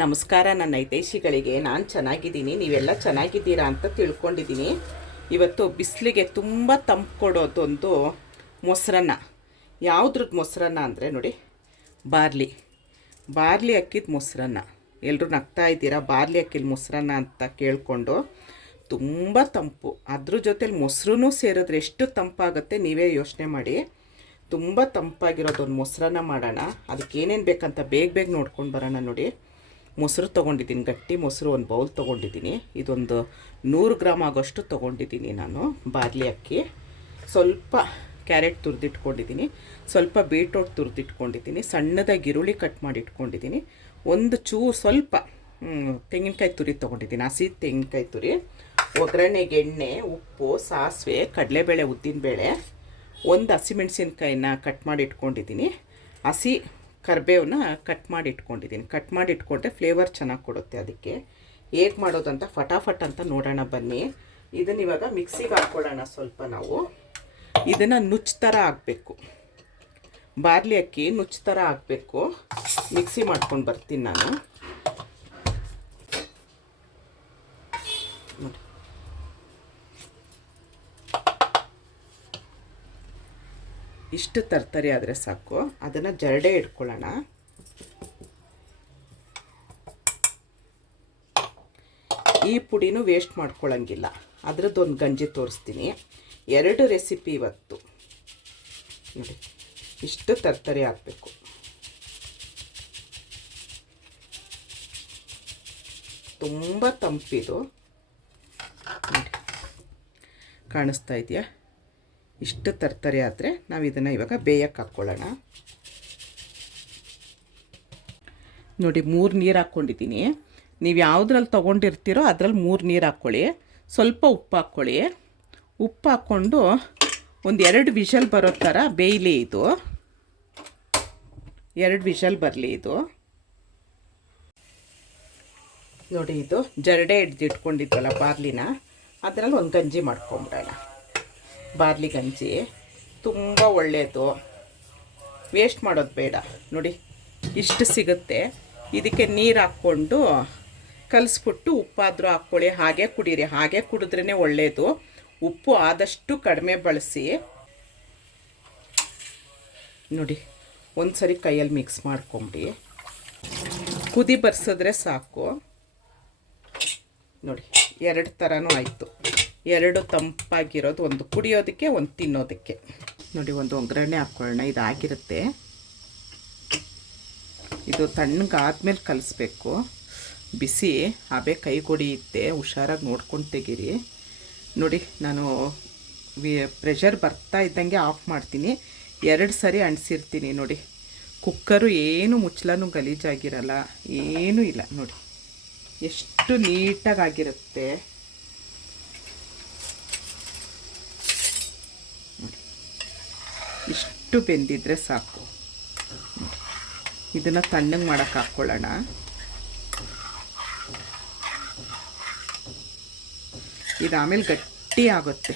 ನಮಸ್ಕಾರ, ನನ್ನ ಹಿತೈಷಿಗಳಿಗೆ. ನಾನು ಚೆನ್ನಾಗಿದ್ದೀನಿ. ನೀವೆಲ್ಲ ಚೆನ್ನಾಗಿದ್ದೀರಾ ಅಂತ ತಿಳ್ಕೊಂಡಿದ್ದೀನಿ. ಇವತ್ತು ಬಿಸಿಲಿಗೆ ತುಂಬ ತಂಪು ಕೊಡೋದೊಂದು ಮೊಸರನ್ನ. ಯಾವುದ್ರದ್ದು ಮೊಸರನ್ನ ಅಂದರೆ ನೋಡಿ, ಬಾರ್ಲಿ. ಬಾರ್ಲಿ ಅಕ್ಕಿದ ಮೊಸರನ್ನ. ಎಲ್ಲರೂ ನಗ್ತಾ ಇದ್ದೀರಾ? ಬಾರ್ಲಿ ಅಕ್ಕಿದ ಮೊಸರನ್ನ ಅಂತ ಕೇಳಿಕೊಂಡು ತುಂಬ ತಂಪು. ಅದ್ರ ಜೊತೇಲಿ ಮೊಸರು ಸೇರಿದ್ರೆ ಎಷ್ಟು ತಂಪಾಗುತ್ತೆ ನೀವೇ ಯೋಚನೆ ಮಾಡಿ. ತುಂಬ ತಂಪಾಗಿರೋದೊಂದು ಮೊಸರನ್ನ ಮಾಡೋಣ. ಅದಕ್ಕೆ ಏನೇನು ಬೇಕಂತ ಬೇಗ ಬೇಗ ನೋಡ್ಕೊಂಡು ಬರೋಣ ನೋಡಿ. ಮೊಸರು ತೊಗೊಂಡಿದ್ದೀನಿ, ಗಟ್ಟಿ ಮೊಸರು, ಒಂದು ಬೌಲ್ ತೊಗೊಂಡಿದ್ದೀನಿ. ಇದೊಂದು ನೂರು ಗ್ರಾಮ್ ಆಗೋಷ್ಟು ತೊಗೊಂಡಿದ್ದೀನಿ ನಾನು ಬಾರ್ಲಿ ಅಕ್ಕಿ. ಸ್ವಲ್ಪ ಕ್ಯಾರೆಟ್ ತುರಿದಿಟ್ಕೊಂಡಿದ್ದೀನಿ, ಸ್ವಲ್ಪ ಬೀಟ್ರೋಟ್ ತುರಿದಿಟ್ಕೊಂಡಿದ್ದೀನಿ ಸಣ್ಣದಾಗಿ ಈರುಳ್ಳಿ ಕಟ್ ಮಾಡಿ ಇಟ್ಕೊಂಡಿದ್ದೀನಿ ಒಂದು ಚೂರು ಸ್ವಲ್ಪ ತೆಂಗಿನಕಾಯಿ ತುರಿ ತೊಗೊಂಡಿದ್ದೀನಿ ಹಸಿ ತೆಂಗಿನಕಾಯಿ ತುರಿ. ಒಗ್ಗರಣೆಗೆ ಎಣ್ಣೆ, ಉಪ್ಪು, ಸಾಸಿವೆ, ಕಡಲೆಬೇಳೆ, ಉದ್ದಿನಬೇಳೆ, ಒಂದು ಹಸಿಮೆಣಸಿನ್ಕಾಯಿನ ಕಟ್ ಮಾಡಿ ಇಟ್ಕೊಂಡಿದ್ದೀನಿ ಹಸಿ ಕರಿಬೇವನ್ನ ಕಟ್ ಮಾಡಿ ಇಟ್ಕೊಂಡಿದ್ದೀನಿ ಕಟ್ ಮಾಡಿ ಇಟ್ಕೊಂಡ್ರೆ ಫ್ಲೇವರ್ ಚೆನ್ನಾಗಿ ಕೊಡುತ್ತೆ ಅದಕ್ಕೆ. ಹೇಗೆ ಮಾಡೋದಂತ ಫಟಾಫಟ್ ಅಂತ ನೋಡೋಣ ಬನ್ನಿ. ಇದನ್ನ ಇವಾಗ ಮಿಕ್ಸಿಗೆ ಹಾಕ್ಕೊಳ್ಳೋಣ ಸ್ವಲ್ಪ ನಾವು. ಇದನ್ನು ನುಚ್ಚು ಥರ ಆಗಬೇಕು ಬಾರ್ಲಿ ಅಕ್ಕಿ ನುಚ್ಚು ಥರ ಆಗಬೇಕು ಮಿಕ್ಸಿ ಮಾಡ್ಕೊಂಡು ಬರ್ತೀನಿ ನಾನು ನೋಡಿ ಇಷ್ಟು ತರ್ತರಿ ಆದರೆ ಸಾಕು. ಅದನ್ನು ಜರಡೆ ಇಟ್ಕೊಳ್ಳೋಣ. ಈ ಪುಡಿನೂ ವೇಸ್ಟ್ ಮಾಡ್ಕೊಳ್ಳೋಂಗಿಲ್ಲ ಅದರದ್ದೊಂದು ಗಂಜಿ ತೋರಿಸ್ತೀನಿ. ಎರಡು ರೆಸಿಪಿ ಇವತ್ತು. ನೋಡಿ, ಇಷ್ಟು ತರ್ತರಿ ಹಾಕಬೇಕು ತುಂಬ ತಂಪಿದು. ಕಾಣಿಸ್ತಾ ಇದೆಯಾ? ಇಷ್ಟು ತರ್ತಾರೆ ಆದರೆ ನಾವು ಇದನ್ನು ಇವಾಗ ಬೇಯಕ್ಕೆ ಹಾಕ್ಕೊಳ್ಳೋಣ ನೋಡಿ, ಮೂರು ನೀರು ಹಾಕ್ಕೊಂಡಿದ್ದೀನಿ ನೀವು ಯಾವುದ್ರಲ್ಲಿ ತೊಗೊಂಡಿರ್ತೀರೋ ಅದರಲ್ಲಿ ಮೂರು ನೀರು ಹಾಕ್ಕೊಳ್ಳಿ ಸ್ವಲ್ಪ ಉಪ್ಪು ಹಾಕ್ಕೊಳ್ಳಿ ಉಪ್ಪು ಹಾಕ್ಕೊಂಡು ಒಂದು ಎರಡು ವಿಷಲ್ ಬರೋ ಥರ ಬೇಯಲಿ ಇದು. ಎರಡು ವಿಷಲ್ ಬರಲಿ ಇದು. ನೋಡಿ, ಇದು ಜರಡೆ ಹಿಡ್ದಿಟ್ಕೊಂಡಿದ್ವಲ್ಲ ಬಾರ್ಲಿನ ಅದರಲ್ಲಿ ಒಂದು ಗಂಜಿ ಮಾಡ್ಕೊಂಬಿಡೋಣ. ಬಾರ್ಲಿ ಗಂಜಿ. ತುಂಬ ಒಳ್ಳೆಯದು ವೇಸ್ಟ್ ಮಾಡೋದು ಬೇಡ. ನೋಡಿ, ಇಷ್ಟು ಸಿಗುತ್ತೆ. ಇದಕ್ಕೆ ನೀರು ಹಾಕ್ಕೊಂಡು ಕಲಿಸ್ಬಿಟ್ಟು ಉಪ್ಪಾದರೂ ಹಾಕ್ಕೊಳ್ಳಿ, ಹಾಗೆ ಕುಡೀರಿ. ಹಾಗೆ ಕುಡಿದ್ರೇ ಒಳ್ಳೆಯದು ಉಪ್ಪು ಆದಷ್ಟು ಕಡಿಮೆ ಬಳಸಿ. ನೋಡಿ ಒಂದು ಸರಿ ಕೈಯಲ್ಲಿ ಮಿಕ್ಸ್ ಮಾಡ್ಕೊಂಬಿಡಿ. ಕುದಿ ಬರ್ಸಿದ್ರೆ ಸಾಕು. ನೋಡಿ, ಎರಡು ಥರನೂ ಆಯಿತು. ಎರಡು ತಂಪಾಗಿರೋದು, ಒಂದು ಕುಡಿಯೋದಕ್ಕೆ, ಒಂದು ತಿನ್ನೋದಕ್ಕೆ. ನೋಡಿ, ಒಂದು ಒಗ್ಗರಣೆ ಹಾಕ್ಕೊಳ್ಳೋಣ ಇದು ಆಗಿರುತ್ತೆ. ಇದು ತಣ್ಣಗಾದ್ಮೇಲೆ ಕಲಿಸ್ಬೇಕು. ಬಿಸಿ ಹಬೆ ಕೈ ಕೊಡಿಯುತ್ತೆ ಹುಷಾರಾಗಿ ನೋಡ್ಕೊಂಡು ತೆಗೀರಿ. ನೋಡಿ, ನಾನು ವಿ, ಪ್ರೆಷರ್ ಬರ್ತಾ ಇದ್ದಂಗೆ ಆಫ್ ಮಾಡ್ತೀನಿ. ಎರಡು ಸರಿ ಅಂಟಿಸಿರ್ತೀನಿ, ನೋಡಿ. ಕುಕ್ಕರು ಏನು ಮುಚ್ಚಲೂ ಗಲೀಜಾಗಿರಲ್ಲ, ಏನೂ ಇಲ್ಲ, ನೋಡಿ. ಎಷ್ಟು ನೀಟಾಗಿರುತ್ತೆ. ಇಷ್ಟು ಬೆಂದಿದ್ರೆ ಸಾಕು. ಇದನ್ನು ತಣ್ಣಗೆ ಮಾಡೋಕೆ ಹಾಕ್ಕೊಳ್ಳೋಣ. ಇದು ಆಮೇಲೆ ಗಟ್ಟಿ ಆಗುತ್ತೆ.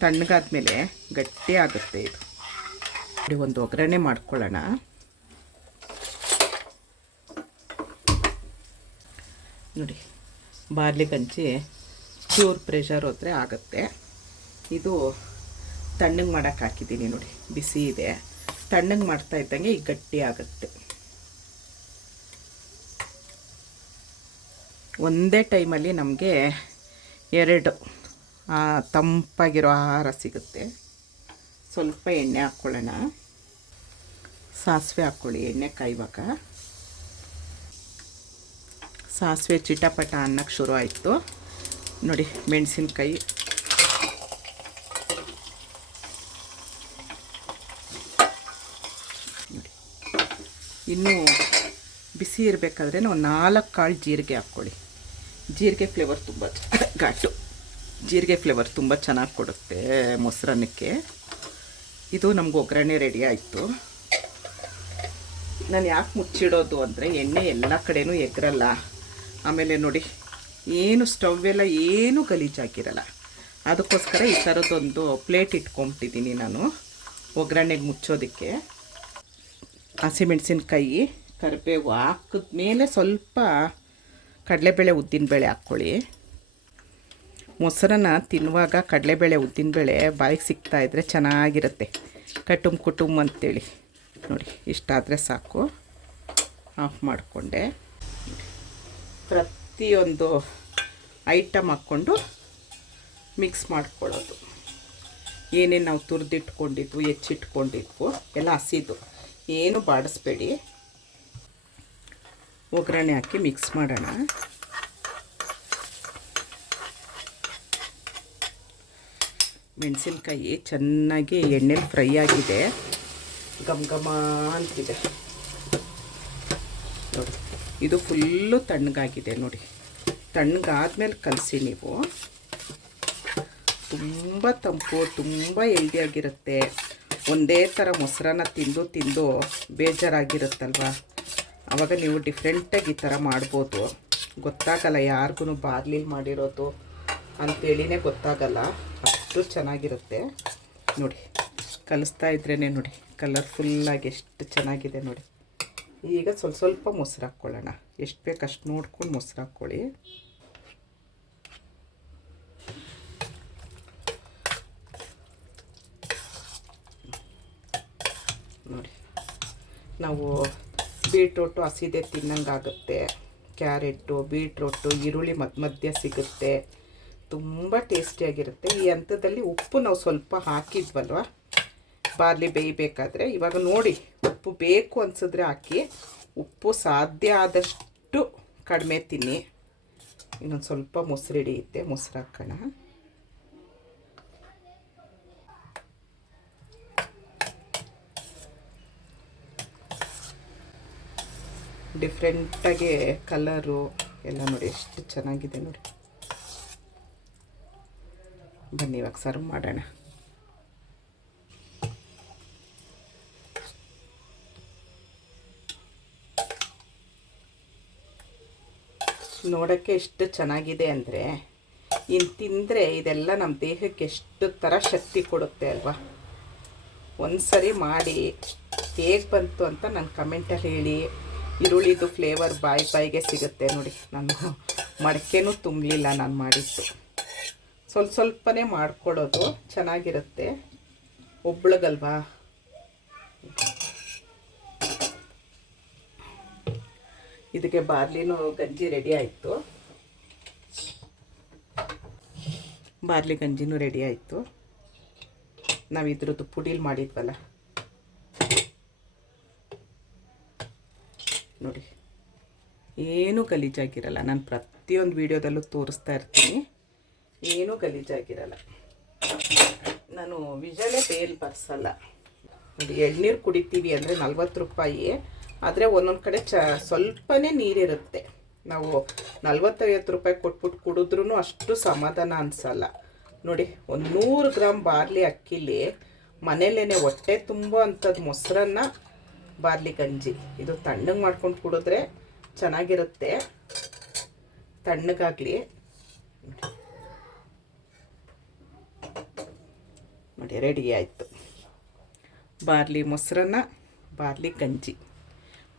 ತಣ್ಣಗಾದ್ಮೇಲೆ ಗಟ್ಟಿ ಆಗುತ್ತೆ ಇದು. ಒಂದು ಒಗ್ಗರಣೆ ಮಾಡ್ಕೊಳ್ಳೋಣ. ನೋಡಿ, ಬಾರ್ಲಿ ಗಂಜಿ ಪ್ಯೂರ್ ಪ್ರೆಷರ್ ಹೋದರೆ ಆಗುತ್ತೆ. ಇದು ತಣ್ಣಗೆ ಮಾಡೋಕೆ ಹಾಕಿದ್ದೀನಿ ನೋಡಿ, ಬಿಸಿ ಇದೆ. ತಣ್ಣಗೆ ಮಾಡ್ತಾ ಇದ್ದಂಗೆ ಈಗ ಗಟ್ಟಿ ಆಗುತ್ತೆ. ಒಂದೇ ಟೈಮಲ್ಲಿ ನಮಗೆ ಎರಡು ತಂಪಾಗಿರೋ ಆಹಾರ ಸಿಗುತ್ತೆ. ಸ್ವಲ್ಪ ಎಣ್ಣೆ ಹಾಕ್ಕೊಳ್ಳೋಣ ಸಾಸಿವೆ ಹಾಕ್ಕೊಳ್ಳಿ, ಎಣ್ಣೆ ಕಾಯುವಾಗ. ಸಾಸಿವೆ ಚಿಟಪಟ ಅನ್ನಕ್ಕೆ ಶುರು ಆಯಿತು. ನೋಡಿ, ಮೆಣಸಿನ್ಕಾಯಿ ಇನ್ನೂ ಬಿಸಿ ಇರಬೇಕಾದ್ರೆ ನಾವು ನಾಲ್ಕು ಕಾಳು ಜೀರಿಗೆ ಹಾಕ್ಕೊಳ್ಳಿ. ಜೀರಿಗೆ ಫ್ಲೇವರ್ ತುಂಬ ಘಾಟು. ಜೀರಿಗೆ ಫ್ಲೇವರ್ ತುಂಬ ಚೆನ್ನಾಗಿ ಕೊಡುತ್ತೆ ಮೊಸರನ್ನಕ್ಕೆ. ಇದು ನಮ್ಗೆ ಒಗ್ಗರಣೆ ರೆಡಿ ಆಯಿತು. ನಾನು ಯಾಕೆ ಮುಚ್ಚಿಡೋದು ಅಂದರೆ ಎಣ್ಣೆ ಎಲ್ಲ ಕಡೆಯೂ ಎಗ್ರಲ್ಲ. ಆಮೇಲೆ ನೋಡಿ, ಏನು ಸ್ಟವ್ ಎಲ್ಲ ಏನು ಗಲೀಜಾಗಿರಲ್ಲ ಅದಕ್ಕೋಸ್ಕರ ಈ ಥರದ್ದೊಂದು ಪ್ಲೇಟ್ ಇಟ್ಕೊಂಬಿಟ್ಟಿದ್ದೀನಿ ನಾನು. ಒಗ್ಗರಣೆಗೆ ಮುಚ್ಚೋದಕ್ಕೆ. ಹಸಿಮೆಣಸಿನ್ಕಾಯಿ, ಕರಿಬೇವು ಹಾಕಿದ್ಮೇಲೆ ಸ್ವಲ್ಪ ಕಡಲೆಬೇಳೆ ಉದ್ದಿನಬೇಳೆ ಹಾಕ್ಕೊಳ್ಳಿ. ಮೊಸರನ್ನ ತಿನ್ನುವಾಗ ಕಡಲೆಬೇಳೆ ಉದ್ದಿನಬೇಳೆ ಬಾಯಿಗೆ ಸಿಗ್ತಾ ಇದ್ದರೆ ಚೆನ್ನಾಗಿರುತ್ತೆ. ಕಟುಮ್ ಕುಟುಂಬ ಅಂತೇಳಿ. ನೋಡಿ ಇಷ್ಟಾದರೆ ಸಾಕು. ಆಫ್ ಮಾಡಿಕೊಂಡೆ. ಪ್ರತಿಯೊಂದು ಐಟಮ್ ಹಾಕ್ಕೊಂಡು ಮಿಕ್ಸ್ ಮಾಡ್ಕೊಳ್ಳೋದು. ಏನೇನು ನಾವು ತುರಿದಿಟ್ಕೊಂಡಿದ್ವು, ಹೆಚ್ಚಿಟ್ಕೊಂಡಿದ್ವು, ಎಲ್ಲ ಹಸಿದು. ಏನು ಬಾಡಿಸ್ಬೇಡಿ. ಒಗ್ಗರಣೆ ಹಾಕಿ ಮಿಕ್ಸ್ ಮಾಡೋಣ. ಮೆಣಸಿನ್ಕಾಯಿ ಚೆನ್ನಾಗಿ ಎಣ್ಣೆಲಿ ಫ್ರೈ ಆಗಿದೆ. ಘಮ ಘಮ ಅಂತಿದೆ. ನೋಡಿ, ಇದು ಫುಲ್ಲು ತಣ್ಣಗಾಗಿದೆ ನೋಡಿ. ತಣ್ಣಗಾದ್ಮೇಲೆ ಕಲಸಿ ನೀವು. ತುಂಬ ತಂಪು, ತುಂಬ ಹೆಲ್ದಿಯಾಗಿರುತ್ತೆ ಒಂದೇ ಥರ ಮೊಸರನ್ನ ತಿಂದು ತಿಂದು ಬೇಜಾರಾಗಿರುತ್ತಲ್ವ? ಆವಾಗ ನೀವು ಡಿಫ್ರೆಂಟಾಗಿ ಈ ಥರ ಮಾಡ್ಬೋದು. ಗೊತ್ತಾಗಲ್ಲ ಯಾರಿಗೂ ಬಾರ್ಲಿಲಿ ಮಾಡಿರೋದು ಅಂತೇಳಿನೇ ಗೊತ್ತಾಗಲ್ಲ. ಅಷ್ಟು ಚೆನ್ನಾಗಿರುತ್ತೆ. ನೋಡಿ, ಕಲಿಸ್ತಾ ಇದ್ರೇ ನೋಡಿ ಕಲರ್ಫುಲ್ಲಾಗಿ ಎಷ್ಟು ಚೆನ್ನಾಗಿದೆ ನೋಡಿ. ಈಗ ಸ್ವಲ್ಪ ಸ್ವಲ್ಪ ಮೊಸರು ಹಾಕ್ಕೊಳ್ಳೋಣ. ಎಷ್ಟು ಬೇಕು ಅಷ್ಟು ನೋಡ್ಕೊಂಡು ಮೊಸರು ಹಾಕ್ಕೊಳ್ಳಿ. ನೋಡಿ. ನಾವು ಬೀಟ್ರೋಟು ಹಸಿದೆ ತಿನ್ನಂಗಾಗುತ್ತೆ, ಕ್ಯಾರೆಟು, ಬೀಟ್ರೋಟು, ಈರುಳ್ಳಿ ಮಧ್ಯ ಮಧ್ಯ ಸಿಗುತ್ತೆ. ತುಂಬ ಟೇಸ್ಟಿಯಾಗಿರುತ್ತೆ. ಈ ಹಂತದಲ್ಲಿ ಉಪ್ಪು ನಾವು ಸ್ವಲ್ಪ ಹಾಕಿದ್ವಲ್ವ? ಬಾರ್ಲಿ ಬೇಯಬೇಕಾದ್ರೆ. ಇವಾಗ ನೋಡಿ, ಉಪ್ಪು ಬೇಕು ಅನ್ಸಿದ್ರೆ ಹಾಕಿ. ಉಪ್ಪು ಸಾಧ್ಯ ಆದಷ್ಟು ಕಡಿಮೆ ತಿನ್ನಿ. ಇನ್ನೊಂದು ಸ್ವಲ್ಪ ಮೊಸರು ಹಿಡಿಯುತ್ತೆ, ಮೊಸರು ಹಾಕೋಣ. ಡಿಫ್ರೆಂಟಾಗಿ ಕಲರು ಎಲ್ಲ ನೋಡಿ ಎಷ್ಟು ಚೆನ್ನಾಗಿದೆ ನೋಡಿ. ಬನ್ನಿ, ಇವಾಗ ಸರ್ವ್ ಮಾಡೋಣ. ನೋಡೋಕ್ಕೆ ಎಷ್ಟು ಚೆನ್ನಾಗಿದೆ ಅಂದರೆ ಇನ್ನು ತಿಂದರೆ ಇದೆಲ್ಲ ನಮ್ಮ ದೇಹಕ್ಕೆ ಎಷ್ಟು ಥರ ಶಕ್ತಿ ಕೊಡುತ್ತೆ ಅಲ್ವಾ? ಒಂದು ಸರಿ ಮಾಡಿ ಹೇಗೆ ಬಂತು ಅಂತ ನನ್ನ ಕಮೆಂಟಲ್ಲಿ ಹೇಳಿ. ಈರುಳ್ಳಿದು ಫ್ಲೇವರ್ ಬಾಯಿ ಬಾಯಿಗೆ ಸಿಗುತ್ತೆ ನೋಡಿ. ನಾನು ಮಡಕೆನೂ ತುಂಬಲಿಲ್ಲ ನಾನು ಮಾಡಿದ್ದು. ಸ್ವಲ್ಪ ಸ್ವಲ್ಪನೇ ಮಾಡ್ಕೊಡೋದು ಚೆನ್ನಾಗಿರುತ್ತೆ. ಒಬ್ಳಗಲ್ವಾ? ಇದಕ್ಕೆ ಬಾರ್ಲಿನೂ ಗಂಜಿ ರೆಡಿ ಆಯಿತು. ಬಾರ್ಲಿ ಗಂಜಿನೂ ರೆಡಿ ಆಯಿತು. ನಾವು ಇದ್ರದ್ದು ಪುಡಿಲಿ ಮಾಡಿದ್ವಲ್ಲ ನೋಡಿ ಏನೂ ಗಲೀಜಾಗಿರಲ್ಲ ನಾನು ಪ್ರತಿಯೊಂದು ವೀಡಿಯೋದಲ್ಲೂ ತೋರಿಸ್ತಾ ಇರ್ತೀನಿ. ಏನೂ ಗಲೀಜಾಗಿರಲ್ಲ ನಾನು ವಿಜಲೇ ಬೇಲ್ ಬರ್ಸಲ್ಲ ಎಳ್ನೀರು ಕುಡಿತೀವಿ ಅಂದರೆ ನಲ್ವತ್ತು ರೂಪಾಯಿ. ಆದರೆ ಒಂದೊಂದು ಕಡೆ ಚ, ಸ್ವಲ್ಪನೇ ನೀರಿರುತ್ತೆ. ನಾವು ನಲ್ವತ್ತೈವತ್ತು ರೂಪಾಯಿ ಕೊಟ್ಬಿಟ್ಟು ಕುಡಿದ್ರೂ ಅಷ್ಟು ಸಮಾಧಾನ ಅನಿಸಲ್ಲ. ನೋಡಿ, ಒಂದು ನೂರು ಗ್ರಾಮ್ ಬಾರ್ಲಿ ಅಕ್ಕಿಲಿ ಮನೇಲೇ ಹೊಟ್ಟೆ ತುಂಬ ಅಂಥದ್ದು ಮೊಸರನ್ನ ಬಾರ್ಲಿ ಗಂಜಿ. ಇದು ತಣ್ಣಗೆ ಮಾಡ್ಕೊಂಡು ಕುಡಿದ್ರೆ ಚೆನ್ನಾಗಿರುತ್ತೆ. ತಣ್ಣಗಾಗಲಿ. ನೋಡಿ ರೆಡಿ ಆಯಿತು. ಬಾರ್ಲಿ ಮೊಸರನ್ನ, ಬಾರ್ಲಿ ಗಂಜಿ.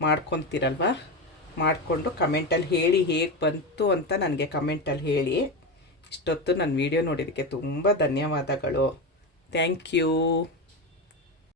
ಮಾಡ್ಕೊತೀರಲ್ವ? ಮಾಡಿಕೊಂಡು ಕಮೆಂಟಲ್ಲಿ ಹೇಳಿ ಹೇಗೆ ಬಂತು ಅಂತ ನನಗೆ ಕಮೆಂಟಲ್ಲಿ ಹೇಳಿ. ಇಷ್ಟೊತ್ತು ನನ್ನ ವಿಡಿಯೋ ನೋಡಿದ್ದಕ್ಕೆ ತುಂಬ ಧನ್ಯವಾದಗಳು. Thank you.